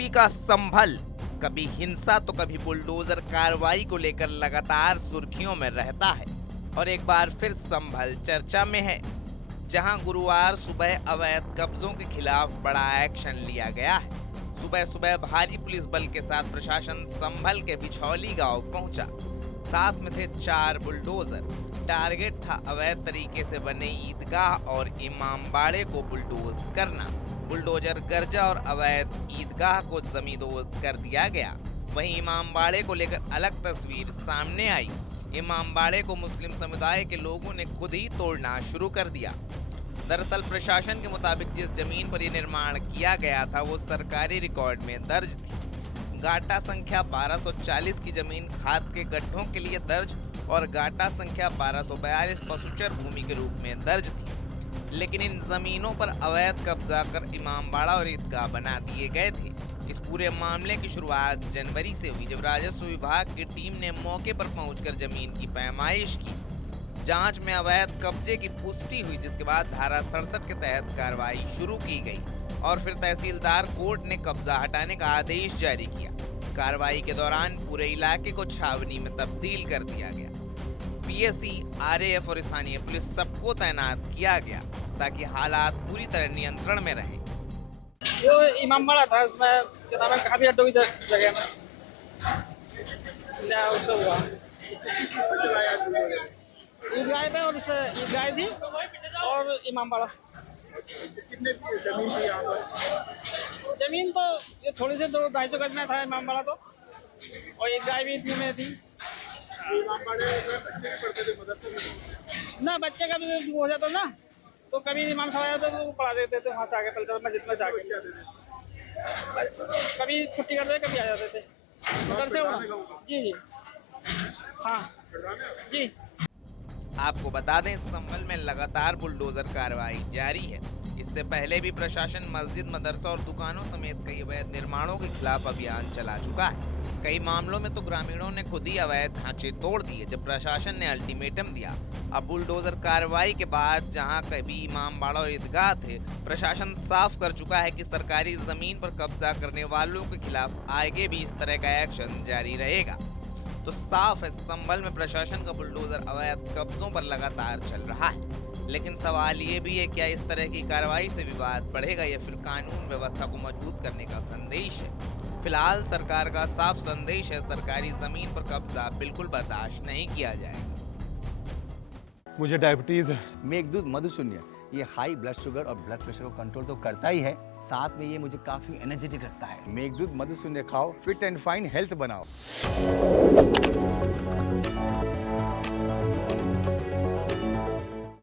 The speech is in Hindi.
यूपी का संभल कभी हिंसा तो कभी बुलडोजर कार्रवाई को लेकर लगातार सुर्खियों में रहता है और एक बार फिर संभल चर्चा में है, जहां गुरुवार सुबह अवैध कब्जों के खिलाफ बड़ा एक्शन लिया गया है। सुबह सुबह भारी पुलिस बल के साथ प्रशासन संभल के बिछौली गांव पहुंचा। साथ में थे 4 बुलडोजर। टारगेट था अवैध तरीके से बने ईदगाह और इमामबाड़े को बुलडोज करना। बुलडोजर गर्जा और अवैध ईदगाह को जमींदोज कर दिया गया। वहीं इमामबाड़े को लेकर अलग तस्वीर सामने आई। इमामबाड़े को मुस्लिम समुदाय के लोगों ने खुद ही तोड़ना शुरू कर दिया। दरअसल प्रशासन के मुताबिक जिस जमीन पर यह निर्माण किया गया था वो सरकारी रिकॉर्ड में दर्ज थी। गाटा संख्या 1240 की जमीन खाद के गड्ढों के लिए दर्ज और गाटा संख्या 1242 पशुचर भूमि के रूप में दर्ज थी। लेकिन इन जमीनों पर अवैध कब्जा कर इमामबाड़ा और ईदगाह बना दिए गए थे। इस पूरे मामले की शुरुआत जनवरी से हुई, जब राजस्व विभाग की टीम ने मौके पर पहुंचकर जमीन की पैमाइश की। जांच में अवैध कब्जे की पुष्टि हुई, जिसके बाद धारा 67 के तहत कार्रवाई शुरू की गई और फिर तहसीलदार कोर्ट ने कब्जा हटाने का आदेश जारी किया। कार्रवाई के दौरान पूरे इलाके को छावनी में तब्दील कर दिया गया। पीएससी, आरएएफ और स्थानीय पुलिस सबको तैनात किया गया ताकि हालात पूरी तरह नियंत्रण में रहे। जो इमामबाड़ा था उसमें क्या नाम है, खादी अड्डों की जगह में उससे हुआ ईदगाह पे और उसमें ईदगाह थी और इमामबाड़ा। कितने जमीन थी यहाँ पर? जमीन तो ये थोड़ी से 200-250 गज में था इमामबाड़ा तो, और ईदगाह भी इतनी में थी। इमामबाड़े में बच्चे भी पढ़ते थे मदरसे में? ना बच्चे का भी हो जाता ना, तो कभी इमाम साहब आया तो वो पढ़ा देते थे वहाँ से आगे पहले मस्जिद में से आगे। कभी छुट्टी करते थे, कभी आ जाते थे उधर से। जी जी हाँ जी। आपको बता दें, संभल में लगातार बुलडोजर कार्रवाई जारी है। इससे पहले भी प्रशासन मस्जिद, मदरसा और दुकानों समेत कई अवैध निर्माणों के खिलाफ अभियान चला चुका है। कई मामलों में तो ग्रामीणों ने खुद ही अवैध ढांचे तोड़ दिए जब प्रशासन ने अल्टीमेटम दिया। अब बुलडोजर कार्रवाई के बाद जहां कभी इमामबाड़ा और ईदगाह थे, प्रशासन साफ कर चुका है कि सरकारी जमीन पर कब्जा करने वालों के खिलाफ आगे भी इस तरह का एक्शन जारी रहेगा। तो साफ है, संभल में प्रशासन का बुलडोजर अवैध कब्जों पर लगातार चल रहा है। लेकिन सवाल ये भी है, क्या इस तरह की कार्रवाई से विवाद बढ़ेगा या फिर कानून व्यवस्था को मजबूत करने का संदेश है? फिलहाल सरकार का साफ संदेश है, सरकारी जमीन पर कब्जा बिल्कुल बर्दाश्त नहीं किया जाएगा। मुझे डायबिटीज है। मेघदूत मधुशून्य ये हाई ब्लड शुगर और ब्लड प्रेशर को कंट्रोल तो करता ही है, साथ में ये मुझे काफी एनर्जेटिक रखता है। मेघदूत मधुशून्य खाओ, फिट एंड फाइन हेल्थ बनाओ।